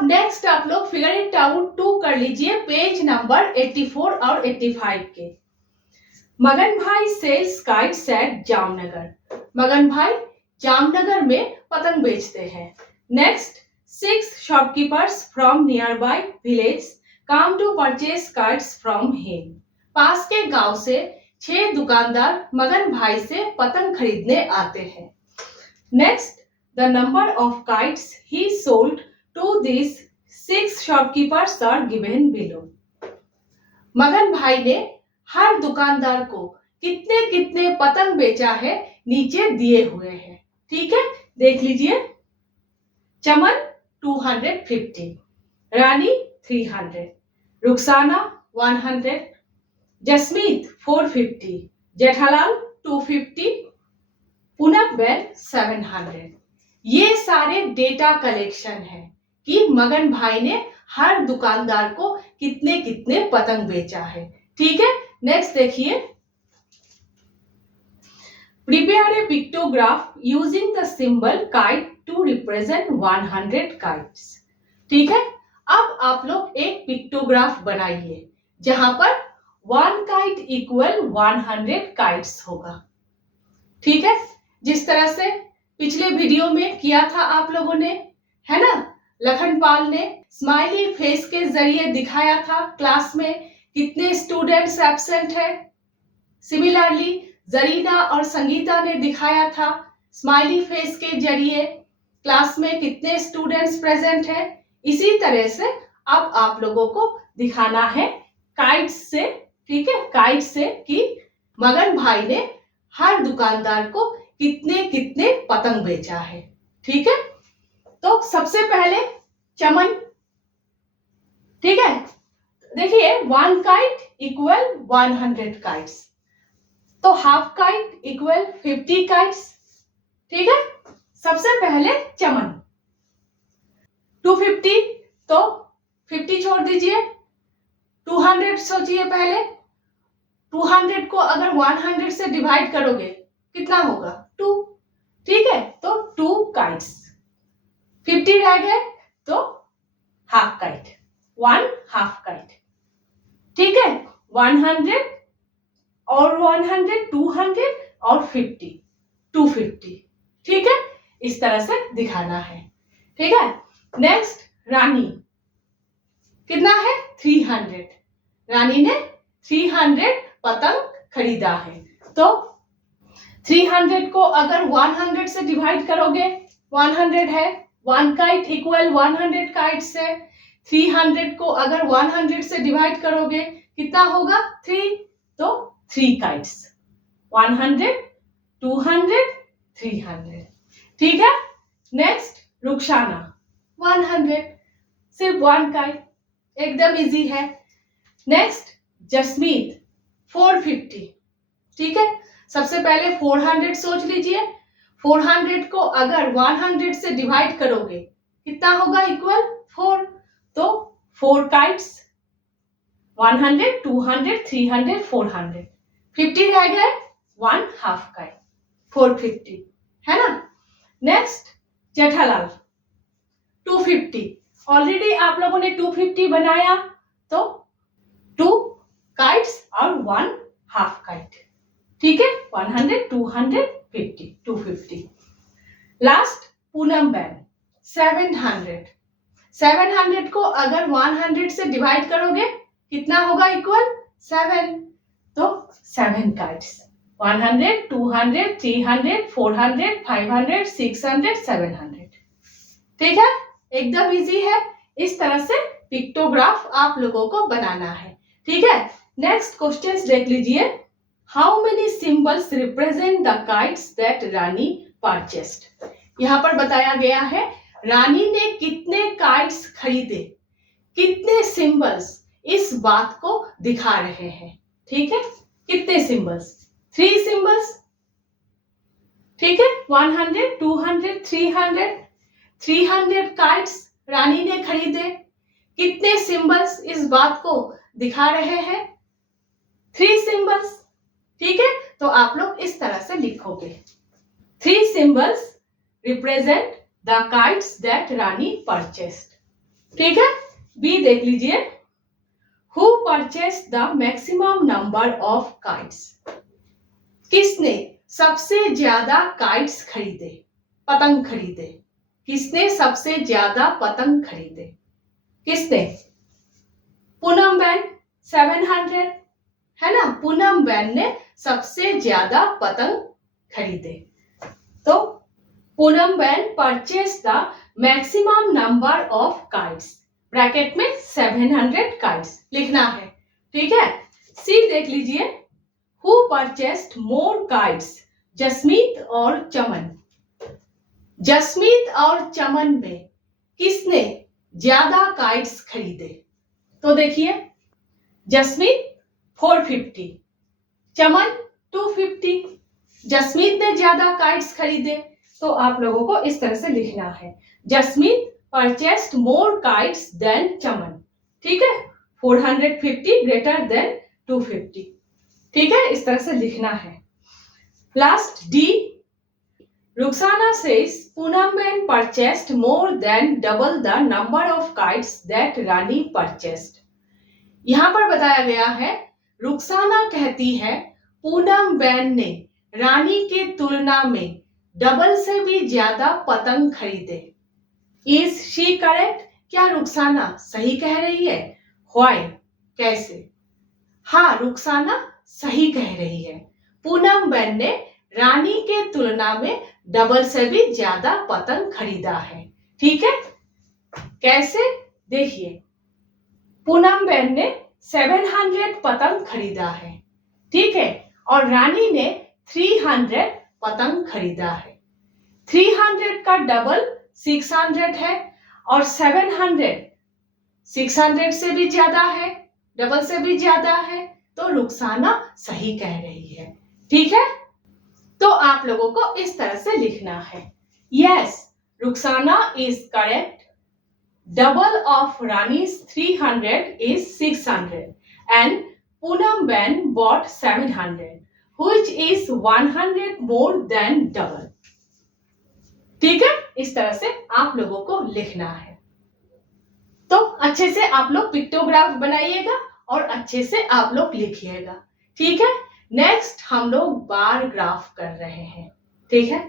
अब नेक्स्ट आप लोग फिगर इट आउट 2 कर लीजिए पेज नंबर 84 और 85 के। मगन भाई सेल्स काइट्स एट जामनगर। मगन भाई जामनगर में पतंग बेचते हैं। Next 6 shopkeepers from nearby village come to purchase kites from him. पास के गांव से 6 दुकानदार मगन भाई से पतंग खरीदने आते हैं। Next the number of kites he sold to this 6 shopkeepers are given below. Magan भाई ने हर दुकानदार को कितने कितने पतंग बेचा है नीचे दिए हुए हैं। ठीक है, देख लीजिए। चमन 250, रानी 300, रुखसाना 100, जसमीत 450, जेठालाल 250, पूनम बेन 700। ये सारे डेटा कलेक्शन है कि मगन भाई ने हर दुकानदार को कितने कितने पतंग बेचा है। ठीक है, नेक्स्ट देखिए। Prepare a pictograph using the symbol kite to represent 100 kites. ठीक है, अब आप लोग एक पिक्टोग्राफ बनाइए जहां पर 1 काइट इक्वल 100 काइट्स होगा। ठीक है, जिस तरह से पिछले वीडियो में किया था आप लोगों ने, है ना। लखनपाल ने स्माइली फेस के जरिए दिखाया था क्लास में कितने स्टूडेंट्स एब्सेंट है। सिमिलरली जरीना और संगीता ने दिखाया था स्माइली फेस के जरिए क्लास में कितने स्टूडेंट्स प्रेजेंट है। इसी तरह से अब आप लोगों को दिखाना है काइट्स से। ठीक है, काइट से कि मगन भाई ने हर दुकानदार को कितने कितने पतंग बेचा है। ठीक है, तो सबसे पहले चमन। ठीक है, देखिए 1 काइट इक्वल 100 काइट्स, तो हाफ काइट इक्वल 50 काइट्स। ठीक है, सबसे पहले चमन 250, तो 50 छोड़ दीजिए, 200 सोचिए पहले। 200 को अगर 100 से डिवाइड करोगे कितना होगा? 2। ठीक है, तो 2 काइट्स। 50 रह गए तो हाफ काइट, 1 हाफ काइट। ठीक है, 100 और 100, 200 और 50, 250। ठीक है, इस तरह से दिखाना है। ठीक है, नेक्स्ट रानी कितना है? 300। रानी ने 300 पतंग खरीदा है, तो 300 को अगर 100 से डिवाइड करोगे 100 है, 1 काइट इक्वल 100 काइट्स है। 300 को अगर 100 से डिवाइड करोगे कितना होगा? 3, तो 3 काइट्स, 100, 200, 300। ठीक है, नेक्स्ट रुखसाना 100, सिर्फ 1 काइट, एकदम इजी है। नेक्स्ट जसमीत 450। ठीक है, सबसे पहले 400 सोच लीजिए। 400 को अगर 100 से डिवाइड करोगे कितना होगा? इक्वल 4, तो 4 काइट्स, 100, 200, 300, 400, 50 रह गए, 1 हाफ काइट, 450, है ना। नेक्स्ट जेठालाल 250। ऑलरेडी आप लोगों ने 250 बनाया, तो 2 काइट्स और 1 हाफ काइट। ठीक है, 100, 200, 50, 250। Last Poonam Ben 700। 700 को अगर 100 से डिवाइड करोगे कितना होगा? इक्वल 7, तो 7 काइट्स, 100, 200, 300, 400, 500, 600, 700। ठीक है, एकदम इजी है। इस तरह से पिक्टोग्राफ आप लोगों को बनाना है। ठीक है, नेक्स्ट क्वेश्चंस देख लीजिए। How many symbols represent the kites that Rani purchased. यहाँ पर बताया गया है रानी ने कितने काइट्स खरीदे, कितने सिंबल्स इस बात को दिखा रहे हैं। ठीक है, कितने सिंबल्स? 3 सिंबल्स। ठीक है, 100, 200, 300, 300 काइट्स रानी ने खरीदे। कितने सिंबल्स इस बात को दिखा रहे हैं? 3 सिंबल्स। ठीक है, तो आप लोग इस तरह से लिखोगे, 3 symbols represent the kites that Rani purchased. ठीक है। बी देख लीजिए, who purchase the maximum number of kites, किसने सबसे ज्यादा काइट्स खरीदे, पतंग खरीदे, किसने सबसे ज्यादा पतंग खरीदे, किसने? पूनम बहन 700, है ना, पूनम बहन ने सबसे ज्यादा पतंग खरीदे। तो पूनम बहन purchase the maximum number of kites, bracket में 700 काइट्स लिखना है। ठीक है। सी देख लीजिए, who purchased more kites, Jasmeet और चमन, जसमीत और चमन में किसने ज्यादा काइट्स खरीदे? तो देखिए, जसमीत 450, चमन 250, जसमीत ने ज्यादा काइट्स खरीदे। तो आप लोगों को इस तरह से लिखना है, जसमीत परचेस्ड मोर काइट्स देन चमन। ठीक है, 450 ग्रेटर देन 250। ठीक है, इस तरह से लिखना है। Lastly, Rukhsana says Poonam बहन purchased more than double the number of kites that Rani purchased. यहां पर बताया गया है, रुखसाना कहती है पूनम बहन ने रानी के तुलना में डबल से भी ज्यादा पतंग खरीदे। Is she correct? क्या रुखसाना सही कह रही है? व्हाई? कैसे? हाँ, रुखसाना सही कह रही है, पूनम बहन ने रानी के तुलना में डबल से भी ज्यादा पतंग खरीदा है। ठीक है, कैसे? देखिए, पूनम बहन ने 700 पतंग खरीदा है, ठीक है, और रानी ने 300 पतंग खरीदा है। 300 का डबल 600 है और 700 600 से भी ज्यादा है, डबल से भी ज्यादा है। तो रुखसाना सही कह रही है। ठीक है, तो आप लोगों को इस तरह से लिखना है, yes Rukhsana is correct, double of Rani's 300 is 600 and Poonam Ben bought 700 which is 100 more than double। ठीक है, इस तरह से आप लोगों को लिखना है। तो अच्छे से आप लोग पिक्टोग्राफ बनाइएगा और अच्छे से आप लोग लिखिएगा। ठीक है, नेक्स्ट हम लोग बार ग्राफ कर रहे हैं। ठीक है।